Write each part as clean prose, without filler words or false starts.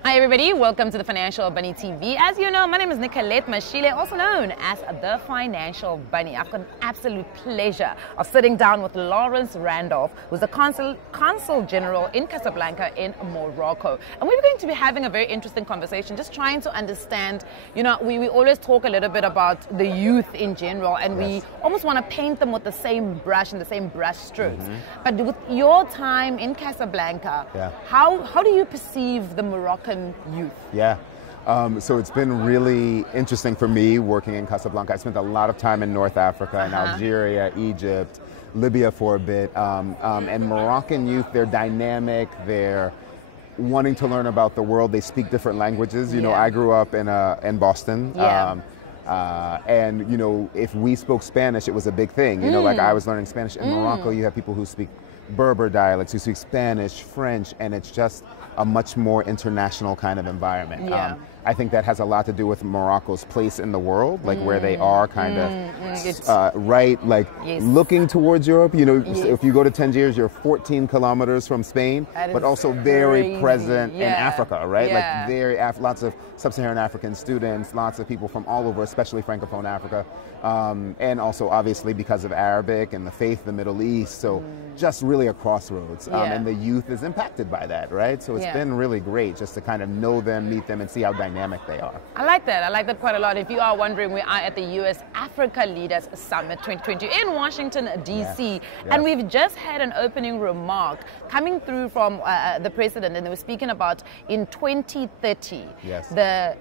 Hi everybody, welcome to the Financial Bunny TV. As you know, my name is Nicolette Mashile, also known as the Financial Bunny. I've got an absolute pleasure of sitting down with Lawrence Randolph, who's the Consul General in Casablanca in Morocco. And we're going to be having a very interesting conversation, just trying to understand, you know, we always talk a little bit about the youth in general, and we almost want to paint them with the same brush and the same brush strokes. But with your time in Casablanca, how do you perceive the Moroccan youth? So it's been really interesting for me working in Casablanca. I spent a lot of time in North Africa, in Algeria, Egypt, Libya for a bit. And Moroccan youth, they're dynamic, they're wanting to learn about the world. They speak different languages. You know, I grew up in Boston. And, you know, if we spoke Spanish, it was a big thing. You know, like I was learning Spanish. In Morocco, you have people who speak Berber dialects, who speak Spanish, French, and it's just a much more international kind of environment. I think that has a lot to do with Morocco's place in the world, like where they are kind of looking towards Europe. You know, if you go to Tangiers, you're 14 kilometers from Spain, but also very present in Africa, right? Like very lots of sub-Saharan African students, lots of people from all over, especially Francophone Africa, and also obviously because of Arabic and the faith, the Middle East. So just really a crossroads, and the youth is impacted by that, right? So it's been really great just to kind of know them, meet them, and see how dynamic they are. I like that. I like that quite a lot. If you are wondering, we are at the U.S. Africa Leaders Summit 2020 in Washington, D.C. And we've just had an opening remark coming through from the president, and they were speaking about in 2030, the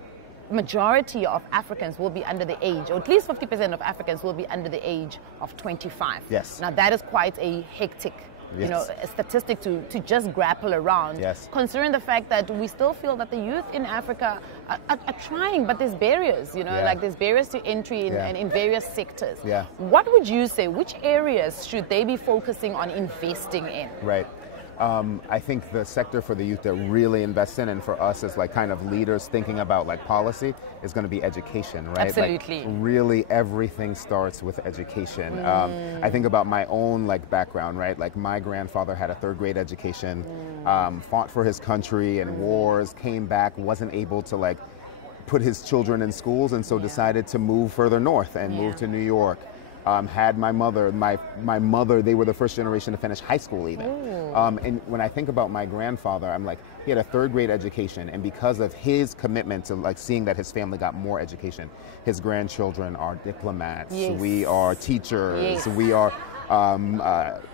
majority of Africans will be under the age, or at least 50% of Africans will be under the age of 25. Now that is quite a hectic you know, a statistic to just grapple around, considering the fact that we still feel that the youth in Africa are trying, but there's barriers, you know, like there's barriers to entry in various sectors. What would you say, which areas should they be focusing on investing in? I think the sector for the youth that really invests in, and for us as like kind of leaders thinking about like policy, is going to be education, right? Absolutely. Like, really everything starts with education. I think about my own like background, right? Like my grandfather had a third grade education, fought for his country in wars, came back, wasn't able to like put his children in schools, and so decided to move further north and move to New York. Had my mother, my mother, they were the first generation to finish high school even. And when I think about my grandfather, I'm like, he had a third grade education, and because of his commitment to like seeing that his family got more education, his grandchildren are diplomats, we are teachers, we are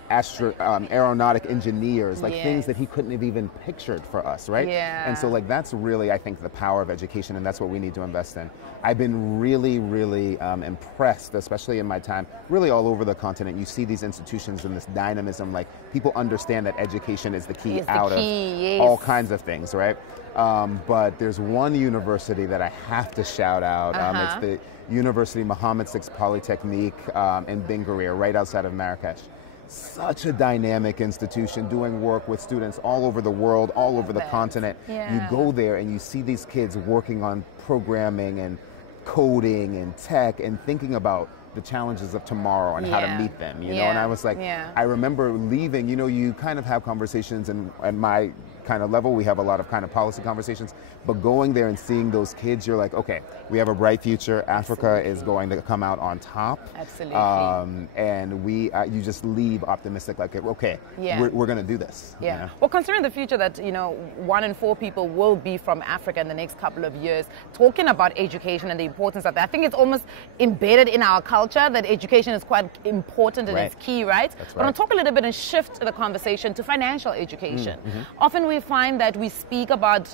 aeronautic engineers, like things that he couldn't have even pictured for us, right? And so like that's really, I think, the power of education, and that's what we need to invest in. I've been really, really impressed, especially in my time, really all over the continent. You see these institutions and this dynamism, like people understand that education is the key of all kinds of things, right? But there's one university that I have to shout out. It's the University Mohammed VI Polytechnique in Ben Guerir, right outside of Marrakesh. Such a dynamic institution, doing work with students all over the world, all over the continent. You go there and you see these kids working on programming and coding and tech and thinking about the challenges of tomorrow and how to meet them, you know? And I was like, I remember leaving, you know, you kind of have conversations, and at my kind of level, we have a lot of kind of policy conversations, but going there and seeing those kids, you're like, okay, we have a bright future. Africa is going to come out on top. And you just leave optimistic, like, okay, we're going to do this. You know? Well, considering the future that, you know, 1 in 4 people will be from Africa in the next couple of years, talking about education and the importance of that, I think it's almost embedded in our culture that education is quite important and it's key, right? But I'll talk a little bit and shift the conversation to financial education. Often we find that we speak about,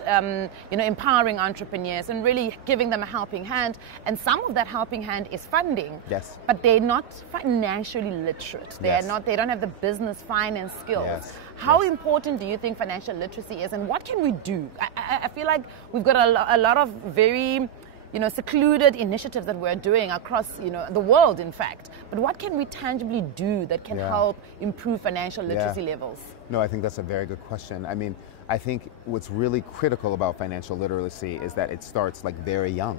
you know, empowering entrepreneurs and really giving them a helping hand, and some of that helping hand is funding. But they're not financially literate. They are not. They don't have the business finance skills. How important do you think financial literacy is, and what can we do? I feel like we've got a lot of very, you know, secluded initiatives that we're doing across, you know, the world, in fact. But what can we tangibly do that can help improve financial literacy levels? No, I think that's a very good question. I mean, I think what's really critical about financial literacy is that it starts like very young.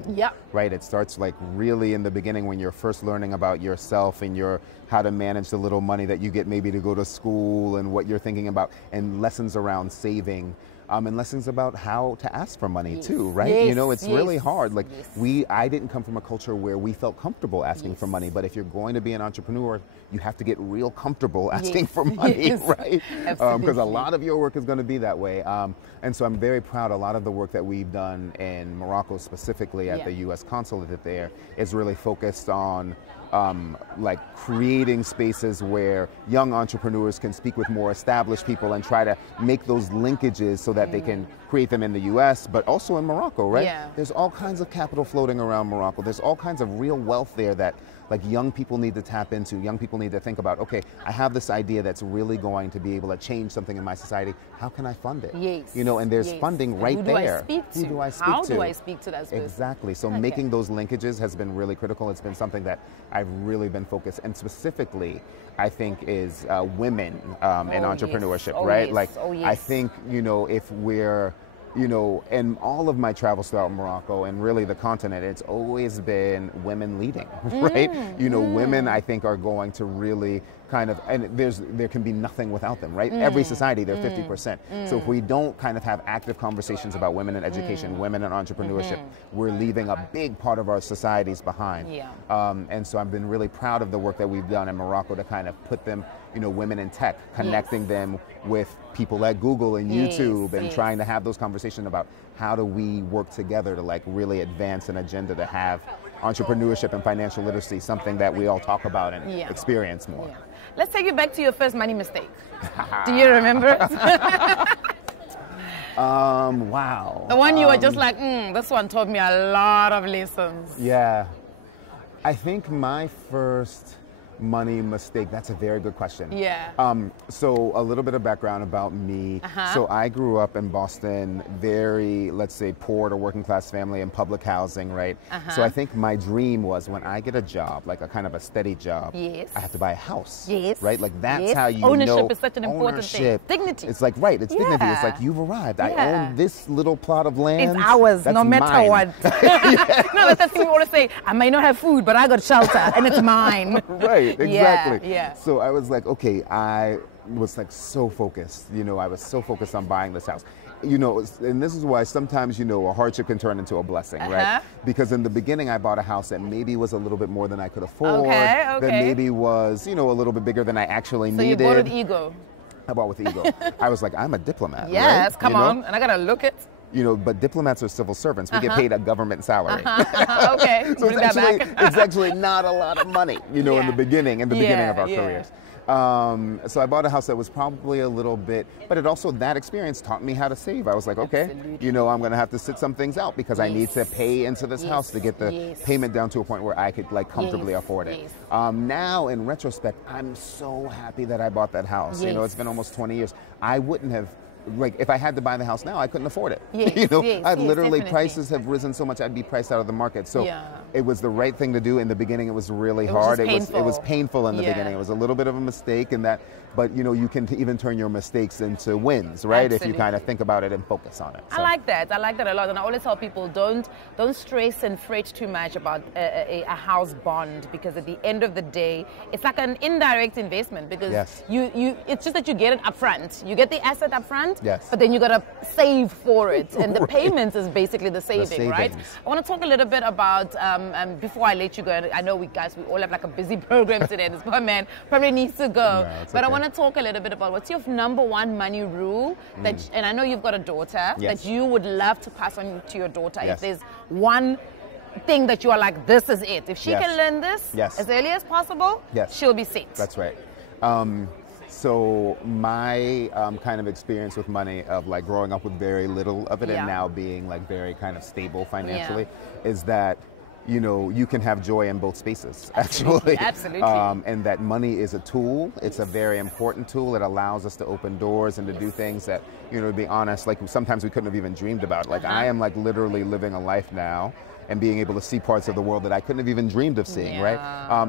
Right? It starts like really in the beginning when you're first learning about yourself and your how to manage the little money that you get maybe to go to school and what you're thinking about, and lessons around saving. and lessons about how to ask for money too, right? Yes, you know, it's really hard. Like yes. I didn't come from a culture where we felt comfortable asking for money, but if you're going to be an entrepreneur, you have to get real comfortable asking for money, right? Because a lot of your work is going to be that way. And so I'm very proud. A lot of the work that we've done in Morocco, specifically at the U.S. consulate there, is really focused on like creating spaces where young entrepreneurs can speak with more established people and try to make those linkages so that they can create them in the U.S., but also in Morocco, right? Yeah. There's all kinds of capital floating around Morocco. There's all kinds of real wealth there that like young people need to tap into. Young people need to think about, okay, I have this idea that's really going to be able to change something in my society. How can I fund it? Yes. You know, and there's funding right there. Who do I speak to? How do I speak to that person? Exactly. So making those linkages has been really critical. It's been something that I've really been focused, and specifically, I think, is women in entrepreneurship, right? Like, I think, you know, if we're, you know, in all of my travels throughout Morocco and really the continent, it's always been women leading, right? You know, women, I think, are going to really kind of, and there can be nothing without them, right? Every society, they're 50%. So if we don't kind of have active conversations about women in education, women in entrepreneurship, we're leaving a big part of our societies behind. And so I've been really proud of the work that we've done in Morocco to kind of put them, you know, women in tech, connecting them with people at Google and YouTube, and trying to have those conversations about how do we work together to like really advance an agenda to have entrepreneurship and financial literacy something that we all talk about and experience more. Let's take you back to your first money mistake. Do you remember? Wow. The one you were just like, this one taught me a lot of lessons. Yeah. I think my first money mistake, that's a very good question. So a little bit of background about me. So I grew up in Boston, very, let's say, poor to working class family in public housing, right? So I think my dream was when I get a job, like a kind of a steady job, I have to buy a house, right? Like that's how you ownership is such an important thing. Dignity. It's like, right, it's dignity. It's like, you've arrived. I own this little plot of land. It's ours, no matter mine. what. No, that's the thing we always say, I may not have food, but I got shelter, and it's mine. Right. Exactly. Yeah. So I was like, okay, I was like so focused, you know, I was so focused on buying this house. You know, and this is why sometimes, you know, a hardship can turn into a blessing, right? Because in the beginning, I bought a house that maybe was a little bit more than I could afford, that maybe was, you know, a little bit bigger than I actually needed. So you bought with ego. I bought with ego. I was like, I'm a diplomat, yes, right? come on, and I gotta look it. You know, but diplomats are civil servants. We get paid a government salary. Okay, so it's actually not a lot of money, you know, in the beginning of our careers. So I bought a house that was probably a little bit, but it also, that experience taught me how to save. I was like, okay, you know, I'm going to have to sit some things out because I need to pay into this house to get the payment down to a point where I could like comfortably afford it. Now, in retrospect, I'm so happy that I bought that house. You know, it's been almost 20 years. I wouldn't have, like, if I had to buy the house now, I couldn't afford it. You know, I'd literally, prices have risen so much, I'd be priced out of the market. So it was the right thing to do. In the beginning, it was really hard. It was painful in the beginning. It was a little bit of a mistake, and that, but you know, you can even turn your mistakes into wins, right? If you kind of think about it and focus on it. So. I like that a lot, and I always tell people don't stress and fret too much about a house bond, because at the end of the day, it's like an indirect investment, because it's just that you get it up front. You get the asset up front, but then you got to save for it, and the payments is basically the saving, right? I want to talk a little bit about, before I let you go, I know we all have like a busy program today, this poor man probably needs to go, but I want to talk a little bit about what's your number one money rule, that, and I know you've got a daughter, that you would love to pass on to your daughter. If there's one thing that you are like, this is it. If she can learn this as early as possible, she'll be set. That's right. So my kind of experience with money, of like growing up with very little of it and now being like very kind of stable financially, is that, you know, you can have joy in both spaces, actually. Absolutely. And that money is a tool. It's a very important tool. It allows us to open doors and to do things that, you know, to be honest, like sometimes we couldn't have even dreamed about. Like I am like literally living a life now and being able to see parts of the world that I couldn't have even dreamed of seeing, right?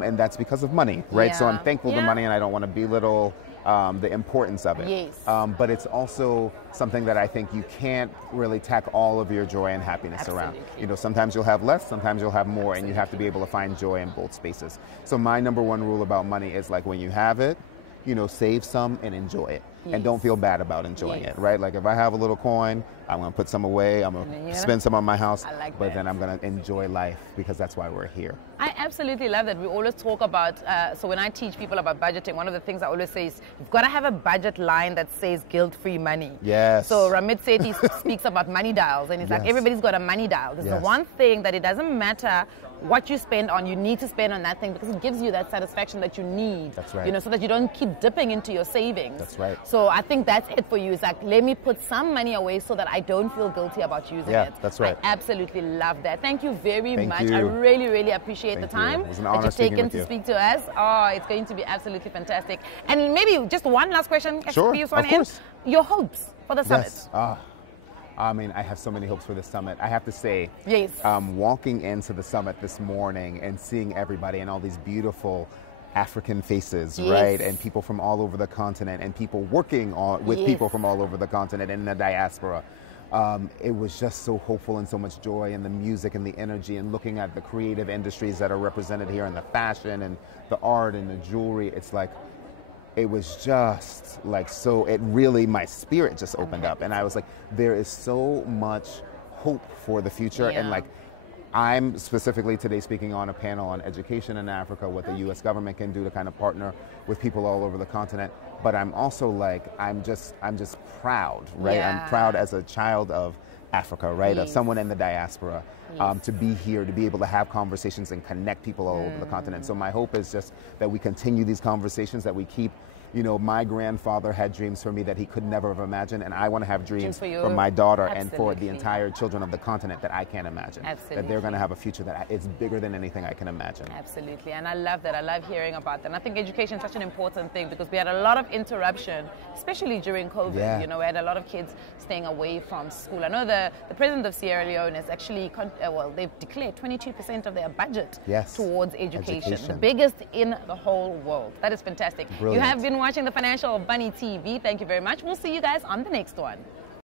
And that's because of money, right? So I'm thankful for money, and I don't want to belittle the importance of it. But it's also something that I think you can't really tack all of your joy and happiness around. You know, sometimes you'll have less, sometimes you'll have more, and you have to be able to find joy in both spaces. So my number one rule about money is like, when you have it, you know, save some and enjoy it. and don't feel bad about enjoying it, right? Like if I have a little coin, I'm going to put some away, I'm going to spend some on my house, but then I'm going to enjoy life because that's why we're here. I absolutely love that. We always talk about, so when I teach people about budgeting, one of the things I always say is, you've got to have a budget line that says guilt-free money. Yes. So Ramit Sethi speaks about money dials, and it's like everybody's got a money dial. There's the one thing that it doesn't matter what you spend on, you need to spend on that thing because it gives you that satisfaction that you need. That's right. You know, so that you don't keep dipping into your savings. That's right. So I think that's it for you. It's like, let me put some money away so that I don't feel guilty about using it. Yeah, that's right. I absolutely love that. Thank you very much. You. I really, really appreciate the time it was an honor that you've taken to speak to us. Oh, it's going to be absolutely fantastic. And maybe just one last question. Sure, of course. Your hopes for the summit. Yes. I mean, I have so many hopes for this summit. I have to say, yes. Walking into the summit this morning and seeing everybody and all these beautiful African faces, right? And people from all over the continent and people working with people from all over the continent and the diaspora. It was just so hopeful and so much joy in the music and the energy and looking at the creative industries that are represented here and the fashion and the art and the jewelry. It's like, it was just like, so it really, my spirit just opened up and I was like, there is so much hope for the future. And like, I'm specifically today speaking on a panel on education in Africa, what the U.S. government can do to kind of partner with people all over the continent. But I'm also like, I'm just proud, right? I'm proud as a child of Africa, right? Of someone in the diaspora, to be here, to be able to have conversations and connect people all over the continent. So my hope is just that we continue these conversations, that we keep, you know, my grandfather had dreams for me that he could never have imagined, and I want to have dreams for my daughter and for the entire children of the continent that I can't imagine. That they're going to have a future that is bigger than anything I can imagine. Absolutely, and I love that. I love hearing about that. And I think education is such an important thing because we had a lot of interruption, especially during COVID. You know, we had a lot of kids staying away from school. I know the president of Sierra Leone is actually, they've declared 22% of their budget towards education, the biggest in the whole world. That is fantastic. Brilliant. You have been watching the Financial Bunny TV. Thank you very much. We'll see you guys on the next one.